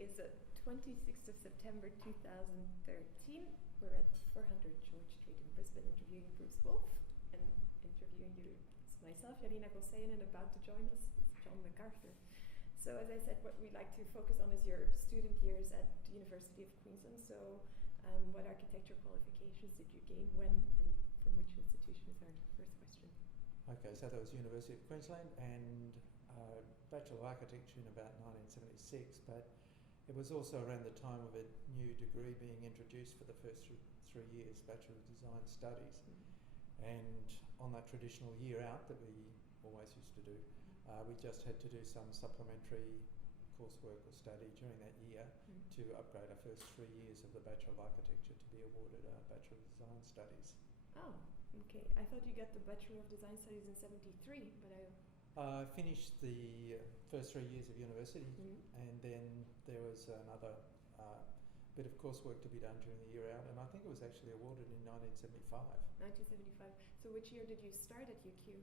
Today is the 26th of September 2013. We're at 400 George Street in Brisbane interviewing Bruce Wolfe, and interviewing you is myself, Janina, and about to join us is John Macarthur. So as I said, what we'd like to focus on is your student years at the University of Queensland. So what architecture qualifications did you gain, when, and from which institution is our first question? Okay, so that was University of Queensland, and Bachelor of Architecture in about 1976, but it was also around the time of a new degree being introduced for the first 3 years, Bachelor of Design Studies. Mm-hmm. And on that traditional year out that we always used to do, we just had to do some supplementary coursework or study during that year to upgrade our first 3 years of the Bachelor of Architecture to be awarded a Bachelor of Design Studies. Oh, okay. I thought you got the Bachelor of Design Studies in 73, but I finished the first 3 years of university, and then there was another bit of coursework to be done during the year out, and I think it was actually awarded in 1975. 1975. So which year did you start at UQ?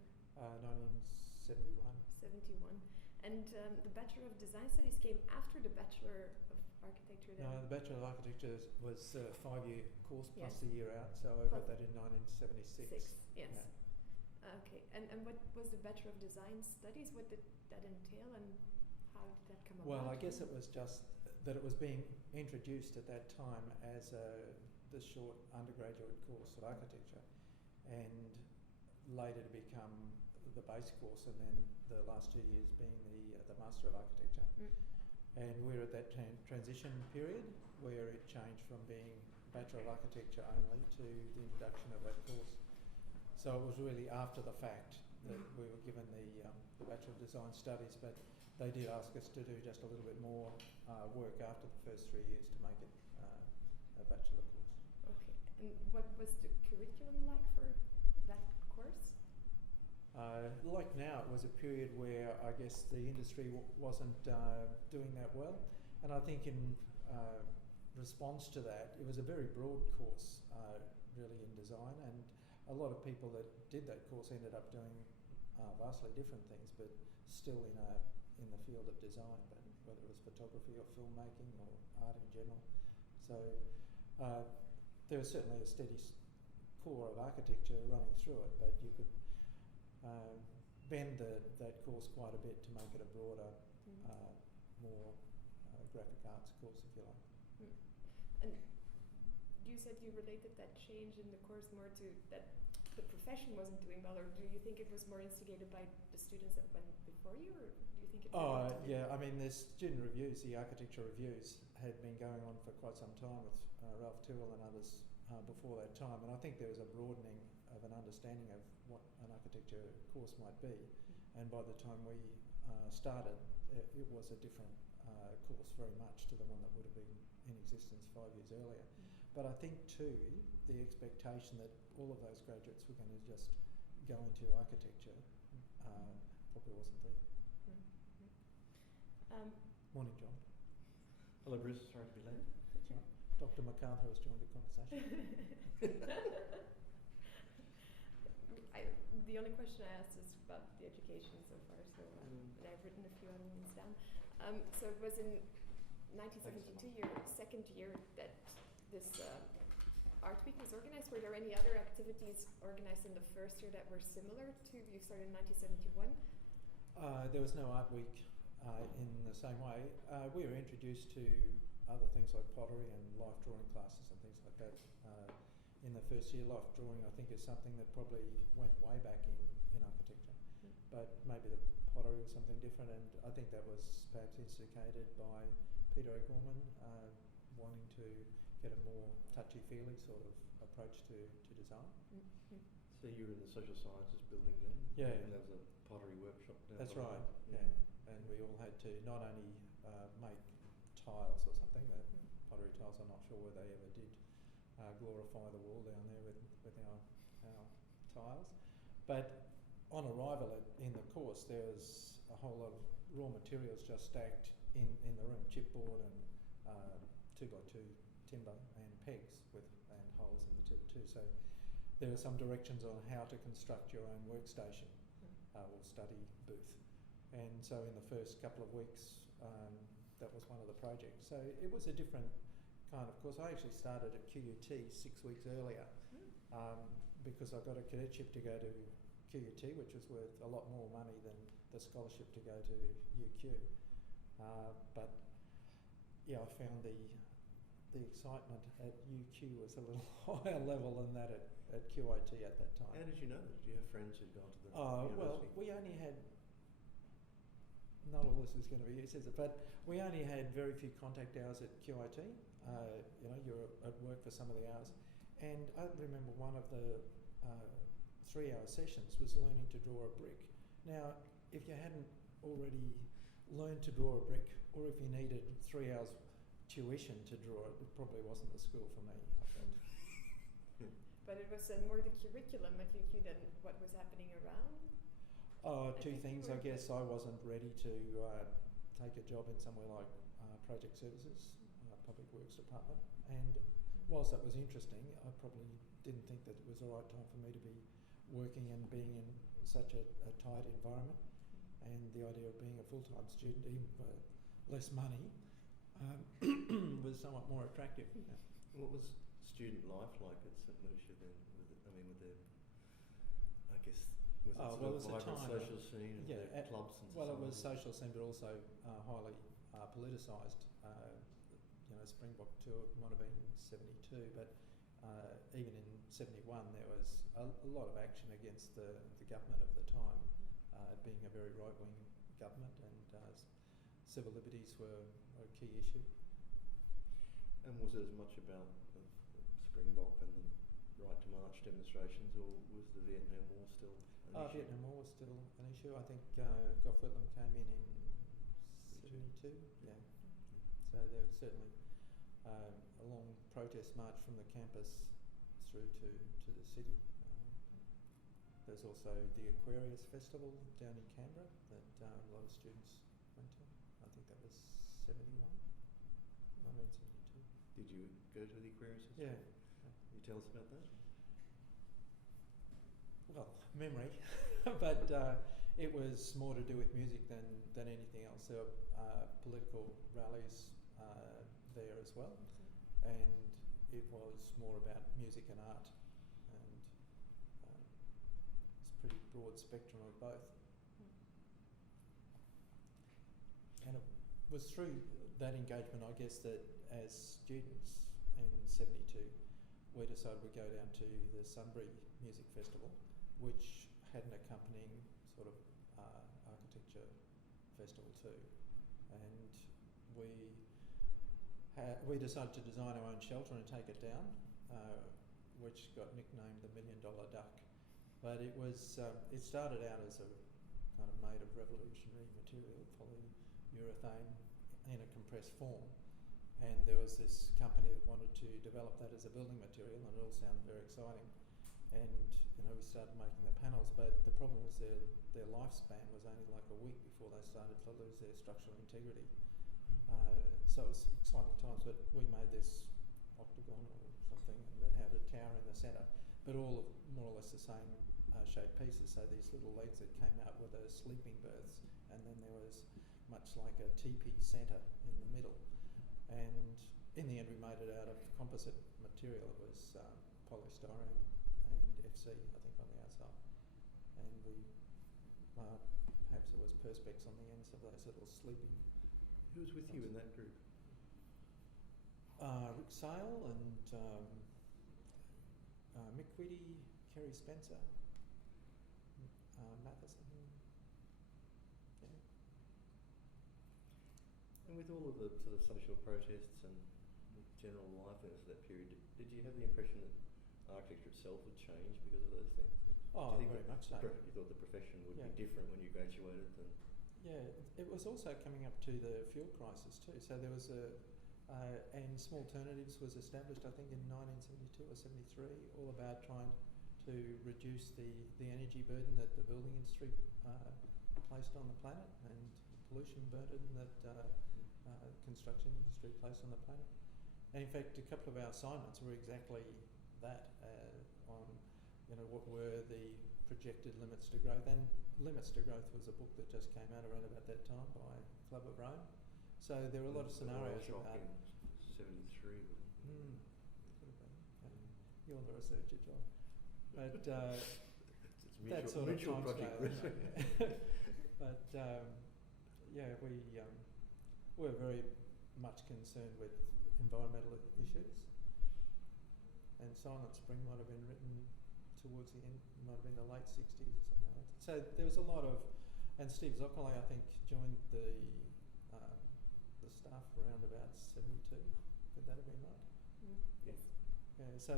1971. 71. And the Bachelor of Design Studies came after the Bachelor of Architecture then? No, the Bachelor of Architecture was a 5-year course plus the year out, so I got that in 1976. Yes. Yeah. Okay, and what was the Bachelor of Design Studies? What did that entail, and how did that come about? Well, I guess it was just that it was being introduced at that time as the short undergraduate course of architecture, and later to become the base course, and then the last 2 years being the Master of Architecture. And we're at that transition period where it changed from being Bachelor of Architecture only to the introduction of that course. So it was really after the fact that we were given the Bachelor of Design Studies, but they did ask us to do just a little bit more work after the first 3 years to make it a bachelor course. Okay, and what was the curriculum like for that course? Like now, it was a period where I guess the industry wasn't doing that well, and I think in response to that, it was a very broad course really in design, and a lot of people that did that course ended up doing vastly different things, but still in the field of design, but whether it was photography or filmmaking or art in general. So there was certainly a steady core of architecture running through it, but you could bend that course quite a bit to make it a broader, more graphic arts course, if you like. And you said you related that change in the course more to that the profession wasn't doing well, or do you think it was more instigated by the students that went before you, or do you think it? Yeah. I mean, the student reviews, the architecture reviews, had been going on for quite some time with Ralph Tyrrell and others before that time, and I think there was a broadening of an understanding of what an architecture course might be. And by the time we started, it was a different course very much to the one that would have been in existence 5 years earlier. But I think too, the expectation that all of those graduates were going to just go into architecture probably wasn't there. Morning, John. Hello, Bruce. Sorry to be late. That's right. Dr. Macarthur has joined the conversation. The only question I asked is about the education so far, so and I've written a few other ones down. So it was in 1972, your second year, that this Art Week was organized. Were there any other activities organized in the first year that were similar to, you started in 1971? There was no Art Week in the same way. We were introduced to other things like pottery and life drawing classes and things like that. In the first year, life drawing, I think, is something that probably went way back in architecture. But maybe the pottery was something different, and I think that was perhaps instigated by Peter O'Gorman wanting to get a more touchy-feely sort of approach to design. So you were in the social sciences building then? Yeah. And there was a pottery workshop down That's the right, road. yeah. And we all had to not only make tiles or something, pottery tiles, I'm not sure whether they ever did glorify the wall down there with our tiles. But on arrival in the course, there was a whole lot of raw materials just stacked in the room, chipboard and 2x2 timber and pegs and holes in the 2x2. So there are some directions on how to construct your own workstation or study booth. And so in the first couple of weeks, that was one of the projects. So it was a different kind of course. I actually started at QUT 6 weeks earlier because I got a cadetship to go to QUT, which was worth a lot more money than the scholarship to go to UQ. But yeah, I found the excitement at UQ was a little higher level than that at QIT at that time. How did you know that? Did you have friends who'd gone to the university? Well, we only had, not all this is going to be used, is it? But we only had very few contact hours at QIT. You're at work for some of the hours. And I remember one of the 3-hour sessions was learning to draw a brick. Now, if you hadn't already learned to draw a brick, or if you needed 3 hours tuition to draw it, it probably wasn't the school for me, I felt. But it was more the curriculum at UQ than what was happening around? Two things. I guess I wasn't ready to take a job in somewhere like Project Services, Public Works Department. And whilst that was interesting, I probably didn't think that it was the right time for me to be working and being in such a tight environment. And the idea of being a full-time student, even for less money, was somewhat more attractive. Yeah. What was student life like at St Lucia then? Was it vibrant social scene? Yeah, clubs and well, it was society? social scene, but also highly politicised. Springbok tour might have been 72, but even in 71 there was a lot of action against the government of the time, being a very right-wing government, and civil liberties were a key issue. And was it as much about Springbok and the right to march demonstrations, or was the Vietnam War still an issue? Vietnam War was still an issue. I think Gough Whitlam came in 72. Yeah. So there was certainly a long protest march from the campus through to the city. There's also the Aquarius Festival down in Canberra that a lot of students went to. I think that was 71, 1972. Did you go to the Aquarius Festival? Yeah. Can you tell us about that? Well, memory, but it was more to do with music than anything else. There were political rallies there as well, and it was more about music and art, and it's a pretty broad spectrum of both. And it was through that engagement, I guess, that as students in 72, we decided we'd go down to the Sunbury Music Festival, which had an accompanying sort of architecture festival too. And we decided to design our own shelter and take it down, which got nicknamed the $1 Million Duck. But it was it started out as a kind of made of revolutionary material, polyurethane in a compressed form. And there was this company that wanted to develop that as a building material, and it all sounded very exciting. And we started making the panels, but the problem was their lifespan was only like a week before they started to lose their structural integrity. So it was exciting times, but we made this octagon or something, and that had a tower in the centre, but all of more or less the same shaped pieces. So these little legs that came out were the sleeping berths, and then there was much like a teepee centre in the middle. And in the end, we made it out of composite material. It was polystyrene and FC, I think, on the outside. And we perhaps it was perspex on the ends of those little sleeping. Who was with you in that group? Rick Sale and Mick Whitty, Kerry Spencer, Matheson. Yeah. And with all of the sort of social protests and the general liveliness of that period, did you have the impression that architecture itself would change because of those things? Oh, do you think very much so. You thought the profession would be different when you graduated than? Yeah, it was also coming up to the fuel crisis too. So there was and Small Alternatives was established, I think, in 1972 or 73, all about trying to reduce the energy burden that the building industry placed on the planet, and pollution burden that construction industry placed on the planet. And in fact, a couple of our assignments were exactly that, on what were the projected limits to growth. And Limits to Growth was a book that just came out around about that time by Club of Rome, So there were a lot of scenarios shock about. in '73. Could have been. You're the researcher, John. But It's that mutual, sort of mutual project. timescale, but we're very much concerned with environmental issues. And Silent Spring might have been written towards the end, might have been the late 60s or something like that. So there was a lot of, and Steve Zoccolay, I think, joined the staff around about 72. Could that have been right? Yes. Yeah, so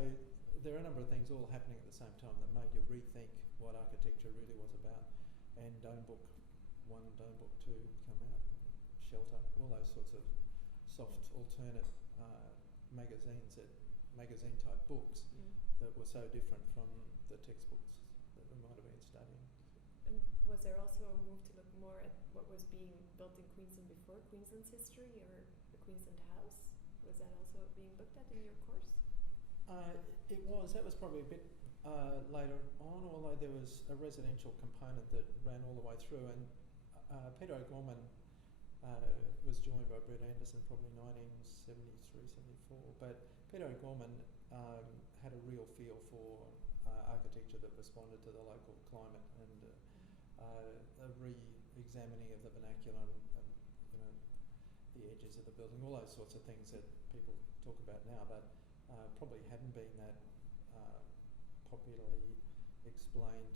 there are a number of things all happening at the same time that made you rethink what architecture really was about. And Dome Book 1 and Dome Book 2 come out, Shelter, all those sorts of soft alternate magazine type books that were so different from the textbooks that we might have been studying. And was there also a move to look more at what was being built in Queensland before, Queensland's history or the Queensland House? Was that also being looked at in your course? It was. That was probably a bit later on, although there was a residential component that ran all the way through. And Peter O'Gorman was joined by Brett Anderson probably 1973, 74. But Peter O'Gorman had a real feel for architecture that responded to the local climate and a re-examining of the vernacular and the edges of the building, all those sorts of things that people talk about now, but probably hadn't been that popularly explained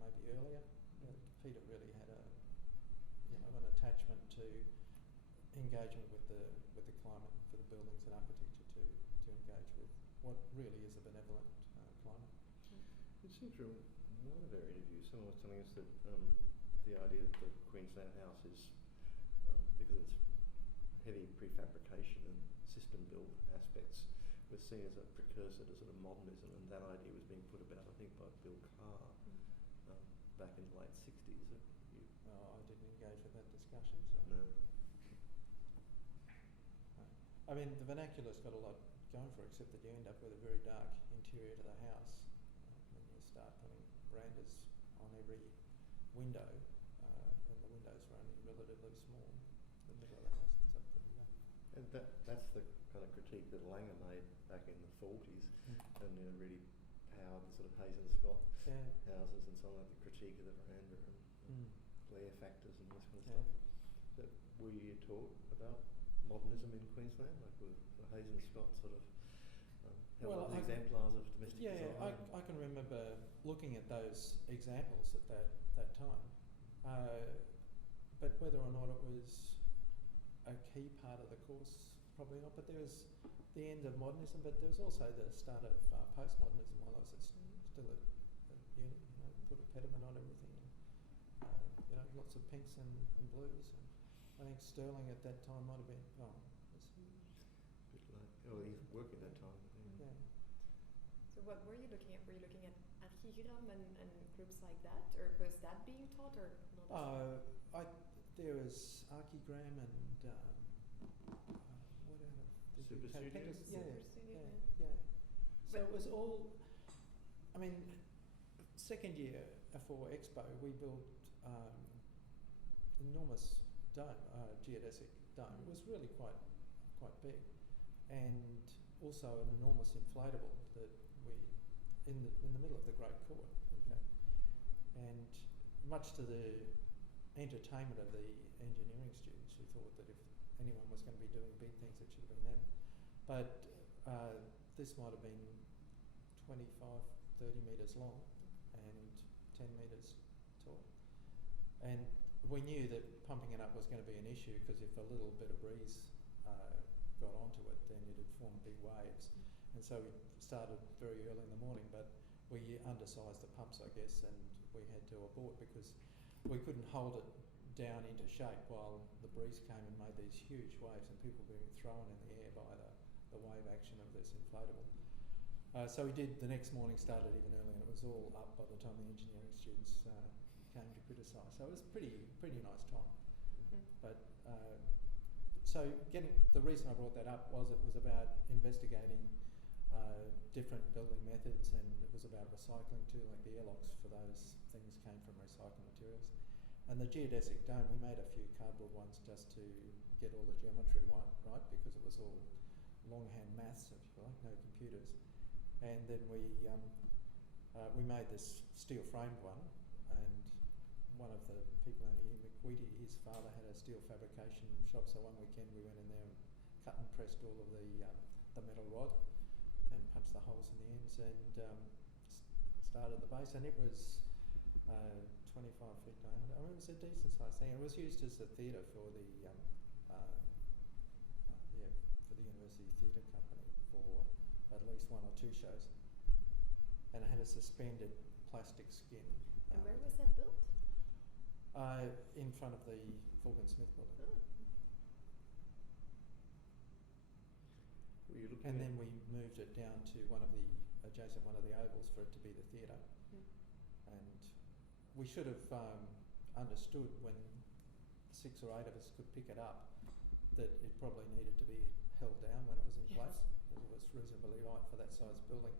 maybe earlier. Peter really had an attachment to engagement with the climate for the buildings and architecture to engage with what really is a benevolent climate. It seems from one of our interviews, someone was telling us that the idea that the Queensland House is, because it's heavy prefabrication and system build aspects, was seen as a precursor to sort of modernism, and that idea was being put about, I think, by Bill Carr back in the late 60s. I didn't engage with that discussion. So. No. I mean, the vernacular's got a lot going for it, except that you end up with a very dark interior to the house when you start putting verandas on every window, and the windows are only relatively small. The middle of the house ends up pretty dark. And that's the kind of critique that Langer made back in the 40s, and really powered the sort of Hayes and Scott houses and so on, like the critique of the veranda and glare factors and this kind of stuff. So were you taught about modernism in Queensland, like with the Hayes and Scott sort of held up exemplars of domestic design? I can remember looking at those examples at that time, but whether or not it was a key part of the course, probably not. But there was the end of modernism, but there was also the start of postmodernism while I was still at uni. Put a pediment on everything, and lots of pinks and blues. And I think Sterling at that time might have been a bit late. Oh, he's working that time. Yeah. So what were you looking at? Were you looking at Archigram and groups like that, or was that being taught, or not? There was Archigram and what else? Super Studios? Yeah. So it was all. I mean, second year for Expo, we built enormous dome, geodesic dome. It was really quite big, and also an enormous inflatable that we in the middle of the Great Court, in fact, and much to the entertainment of the engineering students who thought that if anyone was going to be doing big things, it should have been them. But this might have been 25, 30 metres long and 10 metres tall. And we knew that pumping it up was going to be an issue, because if a little bit of breeze got onto it, then it'd form big waves. And so we started very early in the morning, but we undersized the pumps, I guess, and we had to abort because we couldn't hold it down into shape while the breeze came and made these huge waves, and people being thrown in the air by the wave action of this inflatable. So we did, the next morning started even early, and it was all up by the time the engineering students came to criticise. So it was pretty nice time. But so the reason I brought that up was it was about investigating different building methods, and it was about recycling too, like the airlocks for those things came from recycled materials. And the geodesic dome, we made a few cardboard ones just to get all the geometry right because it was all longhand maths, if you like, no computers. And then we made this steel framed one, and one of the people in here, McWeedy, his father had a steel fabrication shop, so one weekend we went in there and cut and pressed all of the metal rod and punched the holes in the ends and started the base, and it was 25 feet diameter. I mean, it was a decent sized thing. It was used as the theatre for the for the University Theatre Company for at least one or two shows, and it had a suspended plastic skin. And where was that built? In front of the Fulton Smith building. Oh. Were you looking And at then we moved it down to one of the ovals for it to be the theatre. And we should have understood when 6 or 8 of us could pick it up that it probably needed to be held down when it was in place, because it was reasonably light for that size building.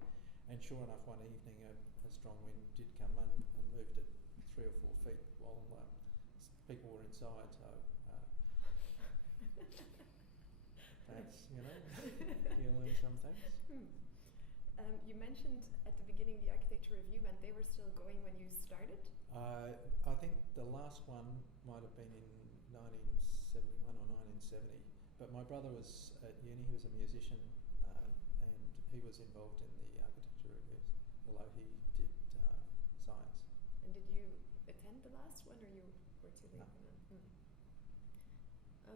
And sure enough, one evening a strong wind did come and moved it 3 or 4 feet while people were inside. So that's, you learn some things. You mentioned at the beginning the architecture review, and they were still going when you started? I think the last one might have been in 1971 or 1970, but my brother was at uni, he was a musician, and he was involved in the architecture reviews, although he did science. And did you attend the last one, or you were too late? No.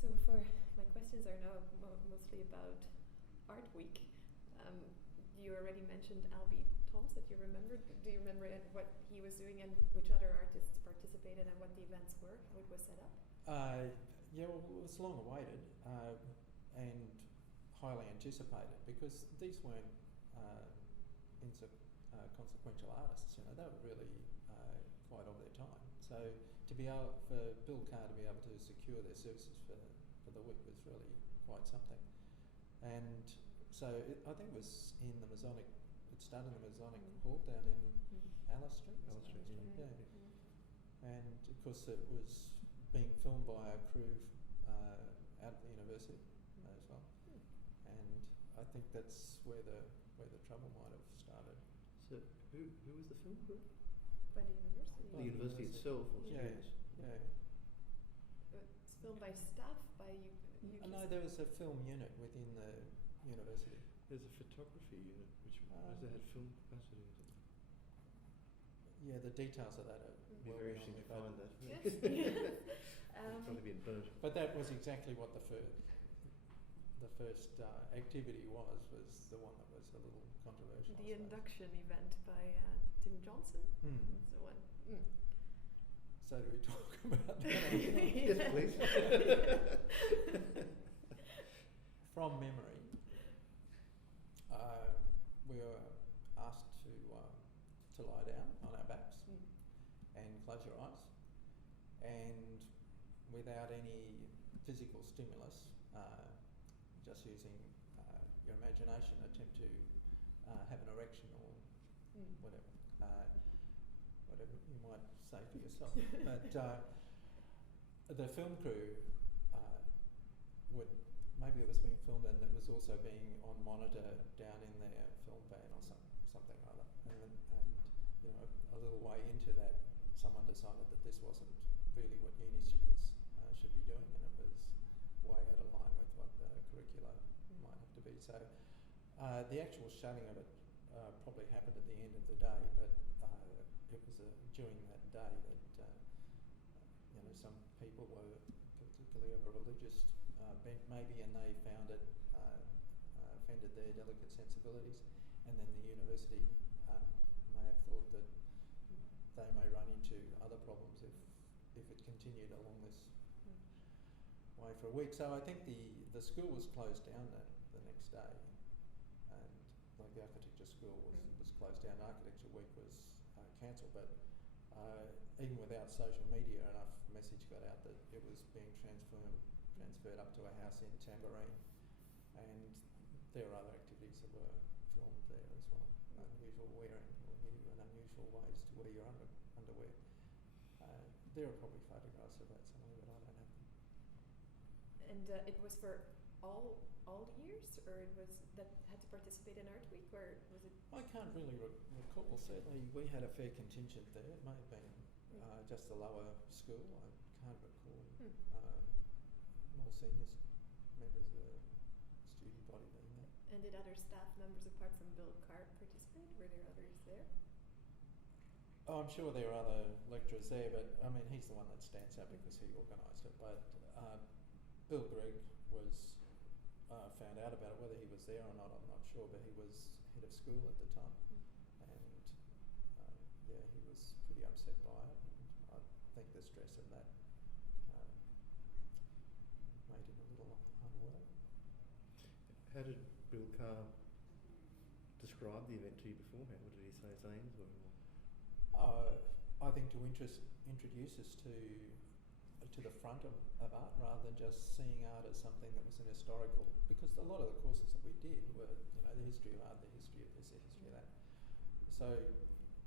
So for my questions are now mostly about Art Week. You already mentioned Albie Toms, if you remember. Do you remember what he was doing and which other artists participated and what the events were, how it was set up? Yeah, well, it was long awaited and highly anticipated, because these weren't consequential artists. They were really quite of their time. So to be able for Bill Carr to be able to secure their services for the week was really quite something. And so I think it was in the Masonic. It started in the Masonic Hall down in Alice Street. Yeah. And of course it was being filmed by a crew out of the university as well. And I think that's where the trouble might have started. So who was the film crew? By the university. The university itself, or students? Yeah. It's filmed by staff, by you. No, there was a film unit within the university. There's a photography unit which had film capacity or something. Yeah, the details of that are It'd be very interesting to find that. Yes. Probably been burnt. But that was exactly what the first activity was the one that was a little controversial. The induction event by Tim Johnson. That's the one. So do we talk about that? Yes, please. From memory, we were asked to lie down on our backs and close your eyes, and without any physical stimulus, just using your imagination, attempt to have an erection or whatever you might say for yourself. But the film crew would, maybe it was being filmed and it was also being on monitor down in their film van or something or other. And a little way into that, someone decided that this wasn't really what uni students should be doing, and it was way out of line with what the curricula might have to be. So the actual shutting of it probably happened at the end of the day, but it was during that day that some people were particularly of a religious bent maybe, and they found it offended their delicate sensibilities, and then the university may have thought that they may run into other problems if it continued along this way for a week. So I think the school was closed down the next day, and like the architecture school was closed down. Architecture week was cancelled, but even without social media, enough message got out that it was being transferred up to a house in Tamborine, and there were other activities that were filmed there as well. Unusual wearing or new and unusual ways to wear your underwear. There are probably photographs of that somewhere, but I don't have them. And it was for all years, or it was that had to participate in Art Week, or was it? I can't really recall. Certainly, we had a fair contingent there. It may have been just the lower school. I can't recall more senior members of the student body being there. And did other staff members apart from Bill Carr participate? Were there others there? Oh, I'm sure there are other lecturers there, but I mean, he's the one that stands out because he organised it. But Bill Gregg was found out about it. Whether he was there or not, I'm not sure, but he was head of school at the time. And yeah, he was pretty upset by it. And I think the stress of that made him a little unwell. How did Bill Carr describe the event to you beforehand? What did he say his aims were? I think to introduce us to the front of art rather than just seeing art as something that was an historical, because a lot of the courses that we did were, the history of art, the history of this, the history of that. So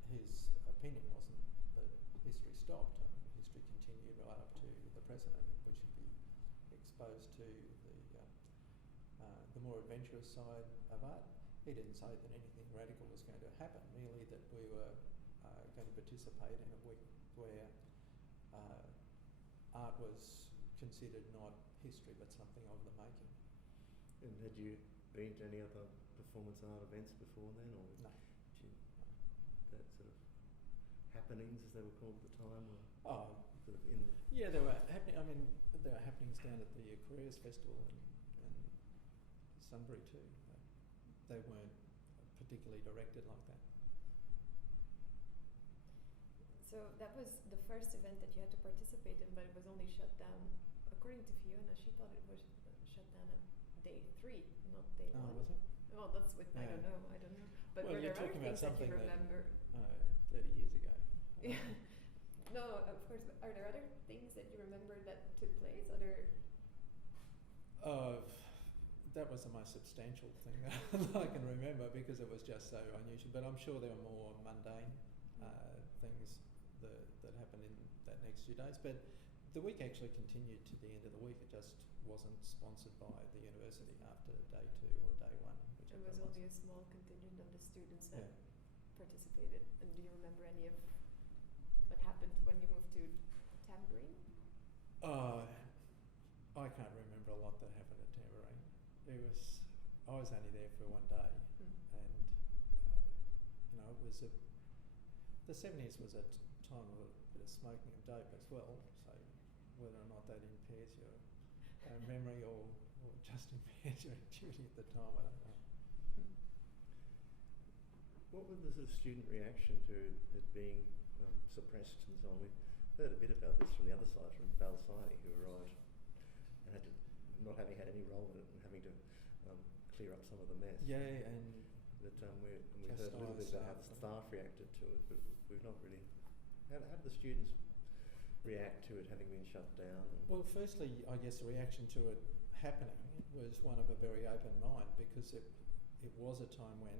his opinion wasn't that history stopped. I mean, history continued right up to the present, and we should be exposed to the more adventurous side of art. He didn't say that anything radical was going to happen, merely that we were going to participate in a week where art was considered not history but something of the making. And had you been to any other performance art events before then, or no? That sort of happenings, as they were called at the time, or sort of in the yeah, there were happening. I mean, there were happenings down at the Aquarius Festival and Sunbury too. They weren't particularly directed like that. So that was the first event that you had to participate in, but it was only shut down, according to Fiona, she thought it was shut down at day 3, not day 1. Oh, was it? Well, that's what, I don't know. But well, were there you're other talking about things that you something remember? 30 years ago. Yeah. No, of course, but are there other things that you remember that took place? That was the most substantial thing that I can remember because it was just so unusual. But I'm sure there were more mundane things that happened in that next few days. But the week actually continued to the end of the week. It just wasn't sponsored by the university after day 2 or day 1. It was only a small contingent of the students that participated. And do you remember any of what happened when you moved to Tambourine? I can't remember a lot that happened at Tambourine. I was only there for 1 day, and it was the 70s was a time of a bit of smoking and dope as well. So whether or not that impairs your memory or just impairs your activity at the time, I don't know. What was the sort of student reaction to it being suppressed and so on? We've heard a bit about this from the other side, from Gosseye, who arrived and had to, not having had any role in it and having to clear up some of the mess. Yeah, and we've heard a little bit about how the staff reacted to it, but we've not really. How did the students react to it having been shut down? Well, firstly, I guess the reaction to it happening was one of a very open mind, because it was a time when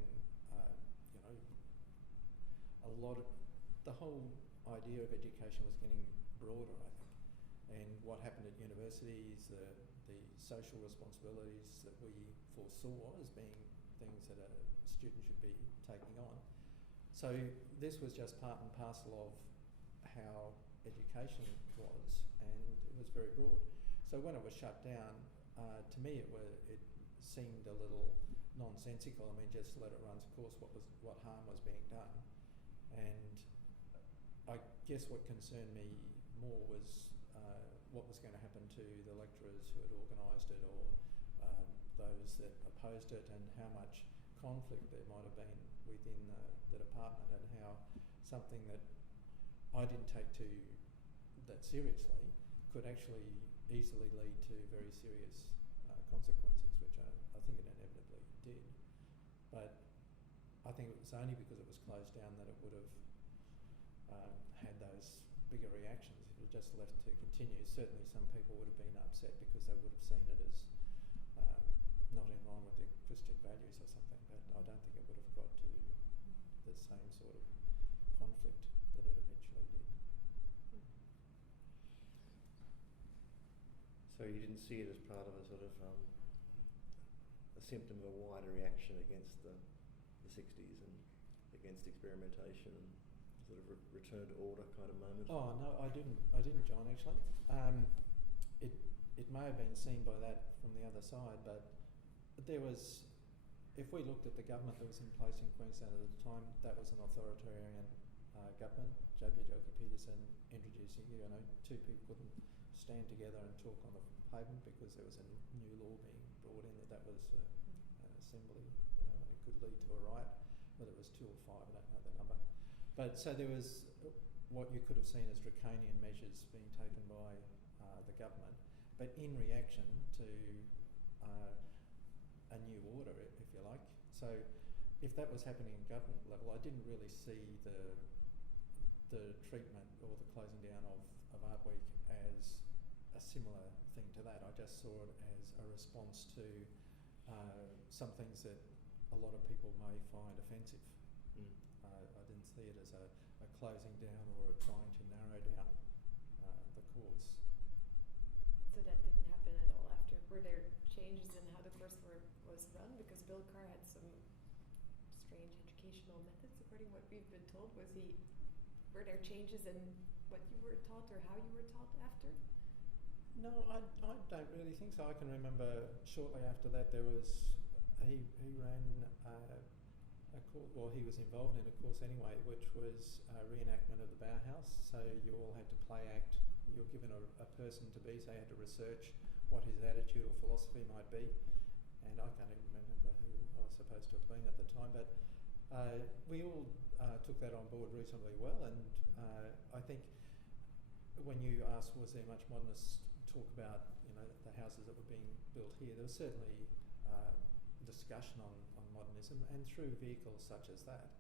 the whole idea of education was getting broader, I think, and what happened at universities, the social responsibilities that we foresaw as being things that a student should be taking on. So this was just part and parcel of how education was, and it was very broad. So when it was shut down, to me it seemed a little nonsensical. I mean, just let it run its course. What harm was being done? And I guess what concerned me more was what was going to happen to the lecturers who had organised it, or those that opposed it, and how much conflict there might have been within the department, and how something that I didn't take that seriously could actually easily lead to very serious consequences, which I think it inevitably did. But I think it was only because it was closed down that it would have had those bigger reactions. If it just left to continue, certainly some people would have been upset because they would have seen it as not in line with their Christian values or something, but I don't think it would have got to the same sort of conflict that it eventually did. So you didn't see it as part of a sort of a symptom of a wider reaction against the 60s and against experimentation and sort of return to order kind of moment? Oh no, I didn't, John. Actually, it may have been seen by that from the other side, but there was. If we looked at the government that was in place in Queensland at the time, that was an authoritarian government. Joki Peterson introducing, two people couldn't stand together and talk on the pavement because there was a new law being brought in that was an assembly, and it could lead to a riot. Whether it was 2 or 5, I don't know the number. But so there was what you could have seen as draconian measures being taken by the government, but in reaction to a new order, if you like. So if that was happening in government level, I didn't really see the treatment or the closing down of Art Week as a similar thing to that. I just saw it as a response to some things that a lot of people may find offensive. I didn't see it as a closing down or a trying to narrow down the cause. So that didn't happen at all after? Were there changes in how the course was run? Because Bill Carr had some strange educational methods, according to what we've been told. Were there changes in what you were taught or how you were taught after? No, I don't really think so. I can remember shortly after that he ran a course, well, he was involved in a course anyway, which was a reenactment of the Bauhaus. So you all had to play act. You're given a person to be, so you had to research what his attitude or philosophy might be. And I can't even remember who I was supposed to have been at the time, but we all took that on board reasonably well. And I think when you asked was there much modernist talk about the houses that were being built here, there was certainly discussion on modernism and through vehicles such as that.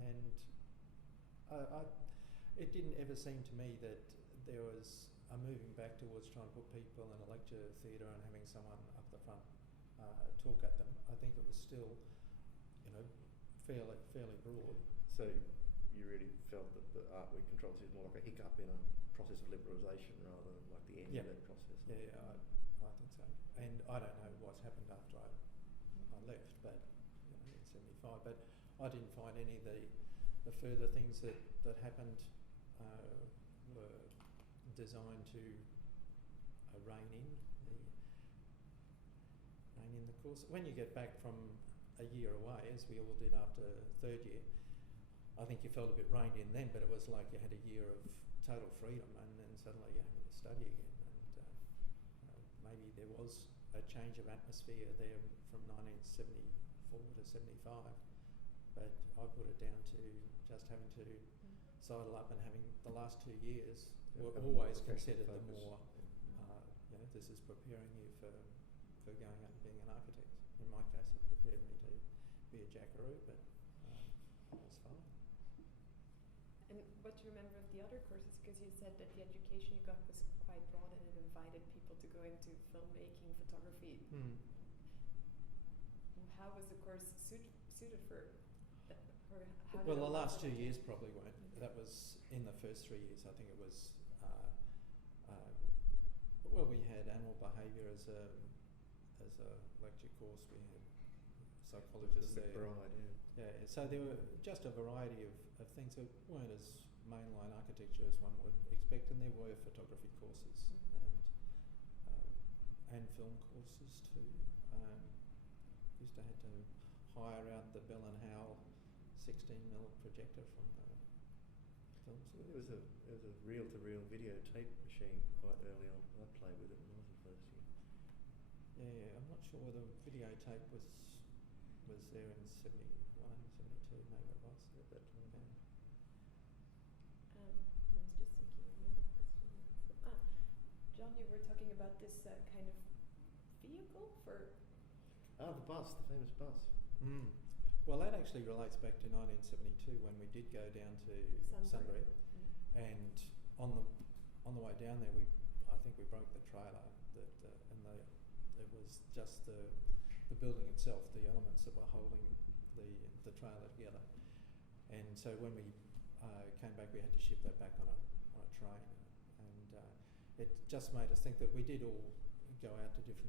And it didn't ever seem to me that there was a moving back towards trying to put people in a lecture theatre and having someone up the front talk at them. I think it was still, fairly broad. So you really felt that the Art Week controversy is more like a hiccup in a process of liberalisation rather than like the end of that process? Yeah, I think so. And I don't know what's happened after I left, but in '75. But I didn't find any of the further things that happened were designed to rein in the course. When you get back from a year away, as we all did after third year, I think you felt a bit reined in then, but it was like you had a year of total freedom and then suddenly you're having to study again. And maybe there was a change of atmosphere there from 1974 to 75, but I put it down to just having to sidle up and having the last 2 years were always considered the more, this is preparing you for going out and being an architect. In my case, it prepared me to be a jackaroo, but it was fine. And what do you remember of the other courses? Because you said that the education you got was quite broad and it invited people to go into filmmaking, photography. How was the course suited for that? Well, the last 2 years probably weren't. That was in the first 3 years. I think it was, we had animal behaviour as a lecture course. We had psychologists there. So there were just a variety of things that weren't as mainline architecture as one would expect, and there were photography courses and film courses too. Used to have to hire out the Bell and Howell 16mm projector from the film school. It was a reel-to-reel videotape machine quite early on. I played with it when I was in first year. Yeah, I'm not sure whether videotape was there in 71, 72, maybe it was at that time. I was just thinking of another question. John, you were talking about this kind of vehicle for... the bus, the famous bus. Well, that actually relates back to 1972 when we did go down to Sunbury. And on the way down there, I think we broke the trailer it was just the building itself, the elements that were holding the trailer together. And so when we came back, we had to ship that back on a train, and it just made us think that we did all go out to these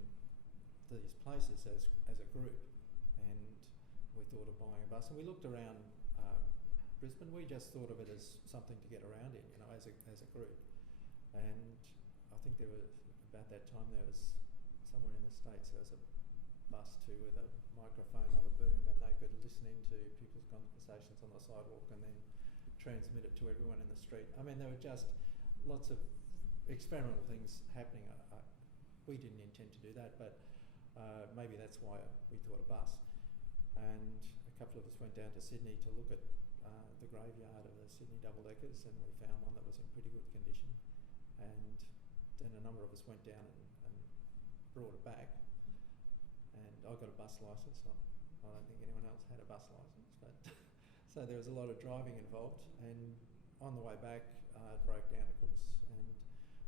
places as a group, and we thought of buying a bus, and we looked around Brisbane. We just thought of it as something to get around in, as a group, and I think about that time there was somewhere in the States there was a bus too with a microphone on a boom, and they could listen into people's conversations on the sidewalk and then transmit it to everyone in the street. I mean, there were just lots of experimental things happening. We didn't intend to do that, but maybe that's why we thought a bus. And a couple of us went down to Sydney to look at the graveyard of the Sydney double-deckers, and we found one that was in pretty good condition. And then a number of us went down and brought it back. And I got a bus licence. I don't think anyone else had a bus licence, but so there was a lot of driving involved. And on the way back, it broke down, of course, and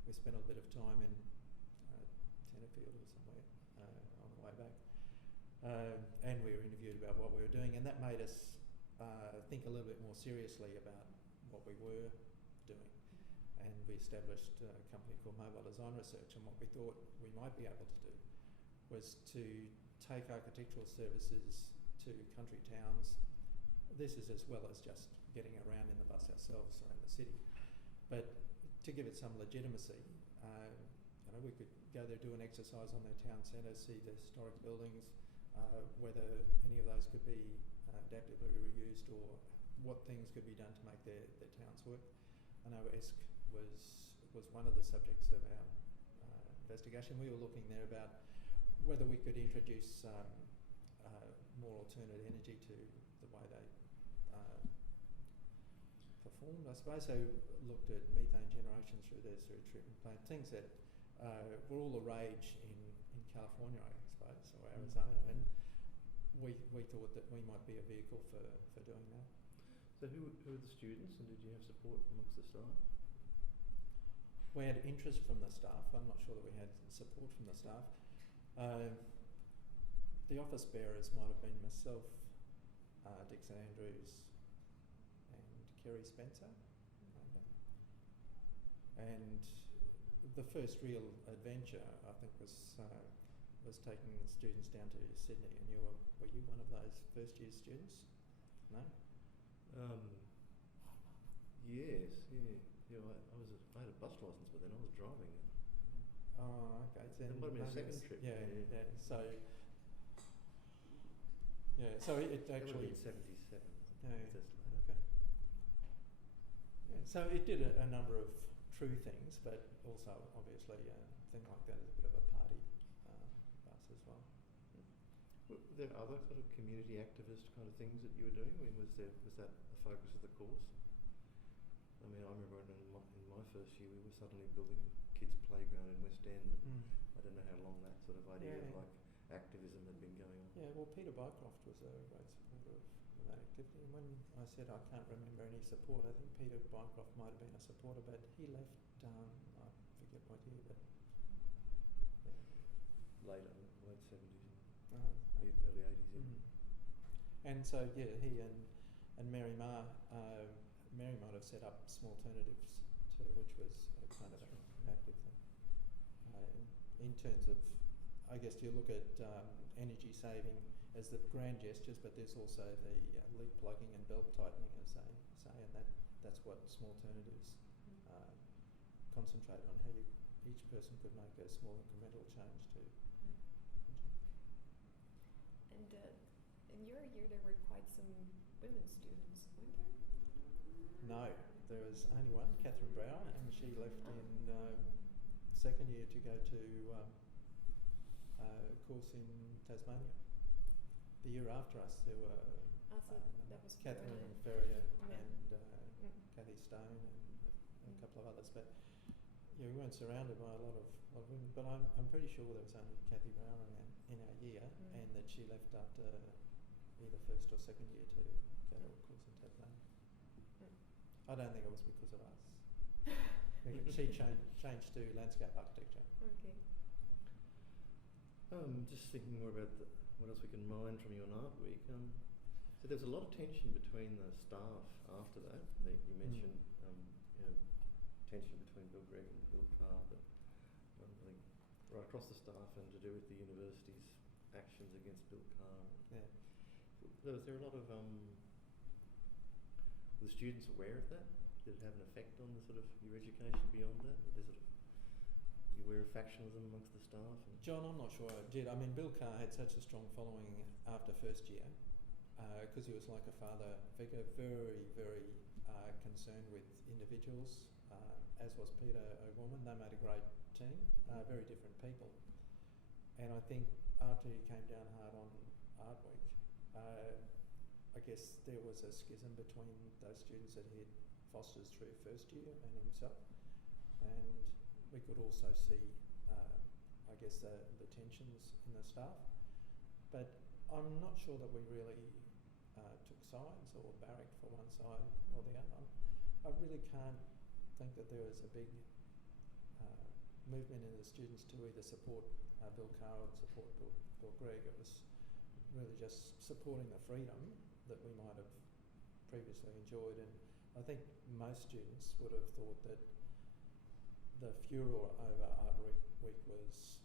we spent a bit of time in Tenterfield or somewhere on the way back. And we were interviewed about what we were doing, and that made us think a little bit more seriously about what we were doing. And we established a company called Mobile Design Research, and what we thought we might be able to do was to take architectural services to country towns. This is as well as just getting around in the bus ourselves around the city. But to give it some legitimacy, we could go there, do an exercise on their town centre, see the historic buildings, whether any of those could be adaptively reused or what things could be done to make their towns work. I know ESC was one of the subjects of our investigation. We were looking there about whether we could introduce more alternate energy to the way they performed, I suppose. So looked at methane generation through their sewage treatment plant, things that were all the rage in California, I suppose, or Arizona, and we thought that we might be a vehicle for doing that. So who were the students, and did you have support amongst the staff? We had interest from the staff. I'm not sure that we had support from the staff. The office bearers might have been myself, Dixon Andrews, and Kerry Spencer. And the first real adventure, I think, was taking students down to Sydney. And were you one of those first year students? No? Yes, yeah. I had a bus licence, but then I was driving it. Oh, okay. So it might have been a second trip. Yeah. So it actually. It would have been 77. Yeah. Okay. Yeah. So it did a number of true things, but also obviously a thing like that is a bit of a party bus as well. Were there other sort of community activist kind of things that you were doing? I mean, was that a focus of the course? I mean, I remember in my first year we were suddenly building a kids' playground in West End. I don't know how long that sort of idea of like activism had been going on. Yeah, well, Peter Bycroft was a great supporter of that activity. And when I said I can't remember any support, I think Peter Bycroft might have been a supporter, but he left, I forget what year, but later, late 70s, early 80s. And so, yeah, he and Mary Ma, Mary might have set up Small Alternatives too, which was a kind of an active thing. In terms of, I guess you look at energy saving as the grand gestures, but there's also the leak plugging and belt tightening, as they say, and that's what Small Alternatives concentrate on, how each person could make a small incremental change to. And in your year there were quite some women students, weren't there? No, there was only one, Catherine Brower, and she left in second year to go to a course in Tasmania. The year after us, there were that was Catherine Ferrier and Cathy Stone and a couple of others. But yeah, we weren't surrounded by a lot of women. But I'm pretty sure there was only Cathy Brower in our year, and that she left after either first or second year to go to a course in Tasmania. I don't think it was because of us. She changed to landscape architecture. Okay. Just thinking more about what else we can mine from you on Art Week. Is But there was a lot of tension between the staff after that. You mentioned, tension between Bill Gregg and Bill Carr, but I think right across the staff and to do with the university's actions against Bill Carr. Yeah. Was there a lot of, were the students aware of that? Did it have an effect on the sort of your education beyond that? Were you aware of factionalism amongst the staff? John, I'm not sure it did. I mean, Bill Carr had such a strong following after first year because he was like a father figure, very, very concerned with individuals, as was Peter O'Gorman. They made a great team, very different people. And I think after he came down hard on Art Week, I guess there was a schism between those students that he had fostered through first year and himself. And we could also see, I guess, the tensions in the staff. But I'm not sure that we really took sides or barracked for one side or the other. I really can't think that there was a big movement in the students to either support Bill Carr or support Bill Gregg. It was really just supporting the freedom that we might have previously enjoyed. And I think most students would have thought that the furor over Art Week was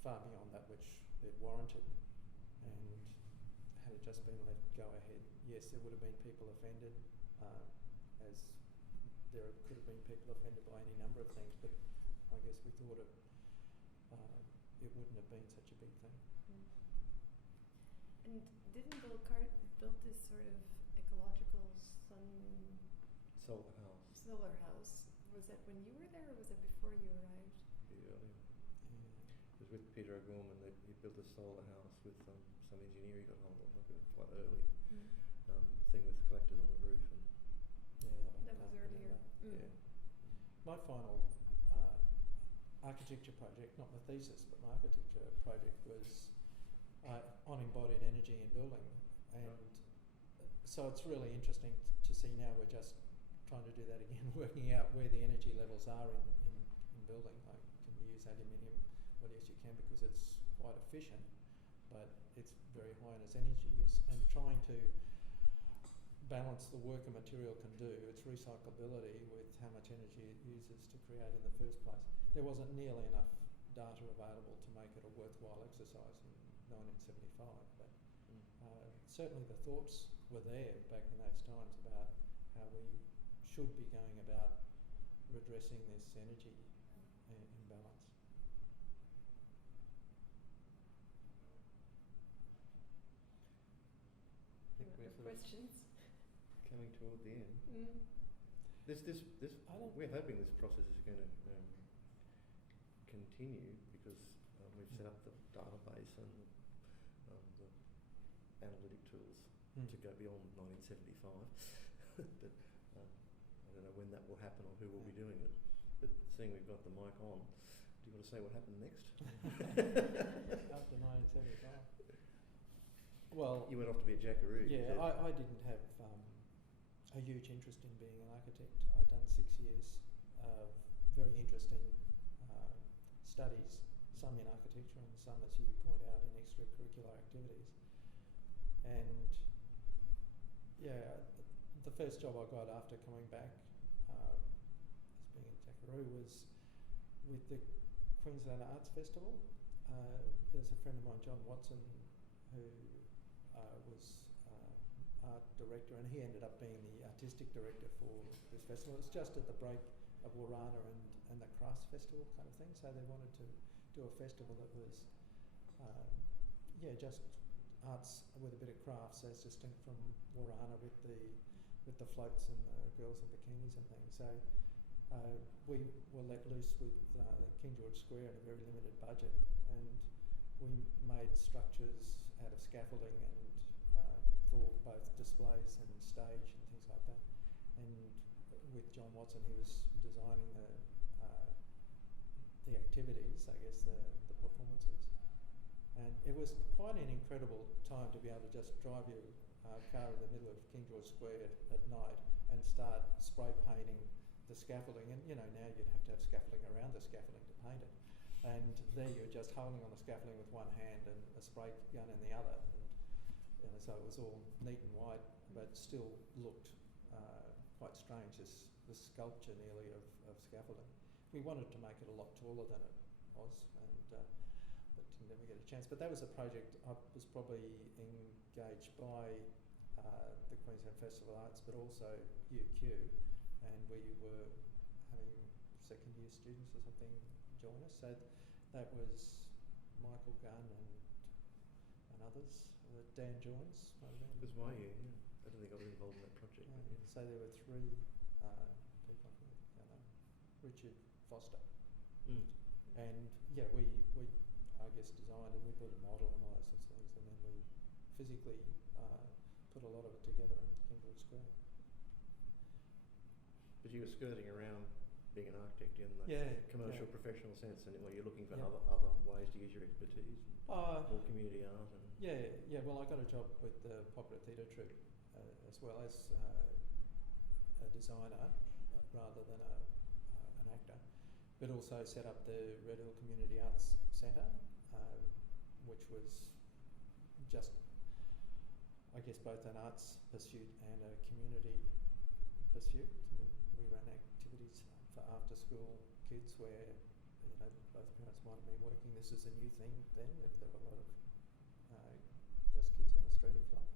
far beyond that which it warranted. And had it just been let go ahead, yes, there would have been people offended, as there could have been people offended by any number of things, but I guess we thought it wouldn't have been such a big thing. And didn't Bill Carr build this sort of ecological solar house? Was it when you were there or was it before you arrived? Earlier. It was with Peter O'Gorman that he built a solar house with some engineer he got hold of, like quite early. Thing with collectors on the roof. And that was earlier. Yeah. My final architecture project, not my thesis, but my architecture project was on embodied energy in building. And so it's really interesting to see now we're just trying to do that again, working out where the energy levels are in building. Like, can you use aluminium? Well, yes, you can because it's quite efficient, but it's very high in its energy use. And trying to balance the work a material can do, its recyclability with how much energy it uses to create in the first place. There wasn't nearly enough data available to make it a worthwhile exercise in 1975, but certainly the thoughts were there back in those times about how we should be going about redressing this energy imbalance. I think we're questions? Coming toward the end. We're hoping this process is going to continue because we've set up the database and the analytic tools to go beyond 1975. But I don't know when that will happen or who will be doing it. But seeing we've got the mic on, do you want to say what happened next? After 1975. Well, you went off to be a jackaroo. Yeah, I didn't have a huge interest in being an architect. I'd done 6 years of very interesting studies, some in architecture and some, as you point out, in extracurricular activities. And yeah, the first job I got after coming back as being a jackaroo was with the Queensland Arts Festival. There's a friend of mine, John Watson, who was art director, and he ended up being the artistic director for this festival. It's just at the break of Warana and the Crafts Festival kind of thing, so they wanted to do a festival that was just arts with a bit of crafts, as distinct from Warana with the floats and the girls in bikinis and things. So we were let loose with King George Square in a very limited budget, and we made structures out of scaffolding and for both displays and stage and things like that. And with John Watson, he was designing the activities, I guess, the performances. And it was quite an incredible time to be able to just drive your car in the middle of King George Square at night and start spray painting the scaffolding. And now you'd have to have scaffolding around the scaffolding to paint it. And there you're just holding on the scaffolding with one hand and a spray gun in the other. And so it was all neat and white, but still looked quite strange, this sculpture nearly of scaffolding. We wanted to make it a lot taller than it was, and but didn't ever get a chance. But that was a project I was probably engaged by the Queensland Festival of Arts, but also UQ, and we were having second year students or something join us. So that was Michael Gunn and others. Dan Joins. It was my year, yeah. I don't think I was involved in that project. But yeah. So there were three people, Richard Foster. And yeah, we I guess designed and we built a model and all those sorts of things, and then we physically put a lot of it together and came to Square. But you were skirting around being an architect in the commercial professional sense, and you're looking for other ways to use your expertise, more community art. And well, I got a job with the Popular Theatre Troupe as well as a designer rather than an actor, but also set up the Red Hill Community Arts Centre, which was just, I guess, both an arts pursuit and a community pursuit. We ran activities for after-school kids where, both parents might have been working. This is a new thing then. There were a lot of just kids on the street, if you like.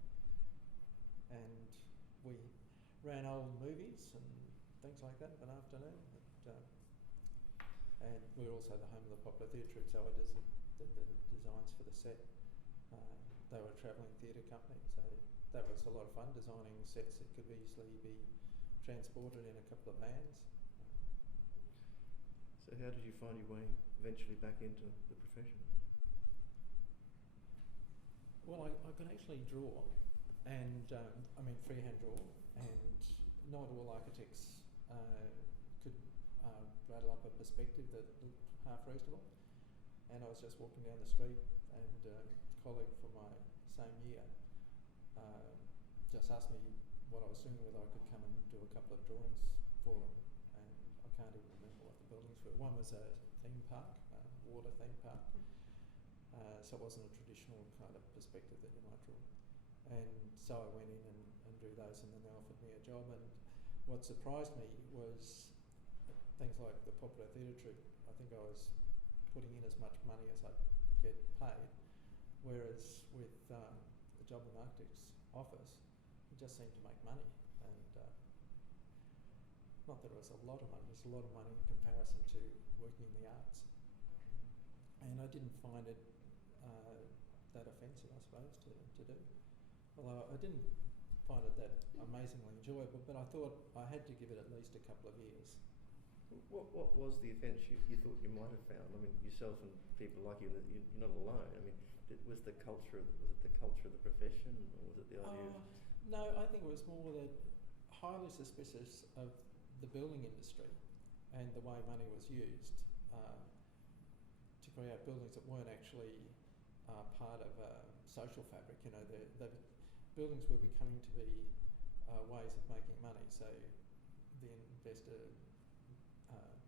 And we ran old movies and things like that of an afternoon. And we were also the home of the Popular Theatre Troupe, so I did the designs for the set. They were a travelling theatre company, so that was a lot of fun, designing sets that could easily be transported in a couple of vans. So how did you find your way eventually back into the profession? Well, I could actually draw, and freehand draw, and not all architects could rattle up a perspective that looked half reasonable. And I was just walking down the street, and a colleague from my same year just asked me what I was doing, whether I could come and do a couple of drawings for him. And I can't even remember what the buildings were. One was a theme park, water theme park. So it wasn't a traditional kind of perspective that you might draw. And so I went in and drew those, and then they offered me a job. And what surprised me was things like the Popular Theatre Troupe. I think I was putting in as much money as I'd get paid, whereas with the job in the architect's office, it just seemed to make money. And not that it was a lot of money, just a lot of money in comparison to working in the arts. And I didn't find it that offensive, I suppose, to do. Although I didn't find it that amazingly enjoyable, but I thought I had to give it at least a couple of years. What was the offence you thought you might have found? I mean, yourself and people like you, that you're not alone. I mean, was it the culture of the profession, or was it the idea of... No, I think it was more that highly suspicious of the building industry and the way money was used to create buildings that weren't actually part of a social fabric. The buildings were becoming to be ways of making money. So the investor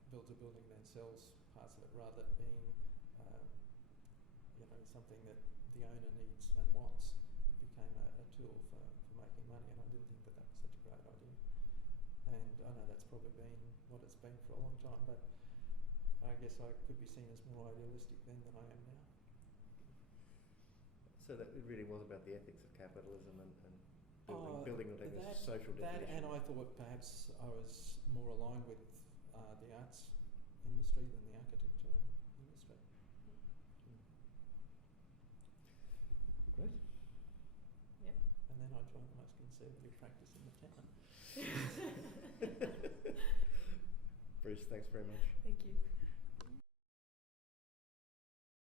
builds a building, then sells parts of it, rather than being something that the owner needs and wants. It became a tool for making money, and I didn't think that was such a great idea. And I know that's probably been what it's been for a long time, but I guess I could be seen as more idealistic then than I am now. So that it really was about the ethics of capitalism and building whatever social definition. That, and I thought perhaps I was more aligned with the arts industry than the architecture industry. Great. Yep. And then I joined the most conservative practice in the town. Bruce, thanks very much. Thank you.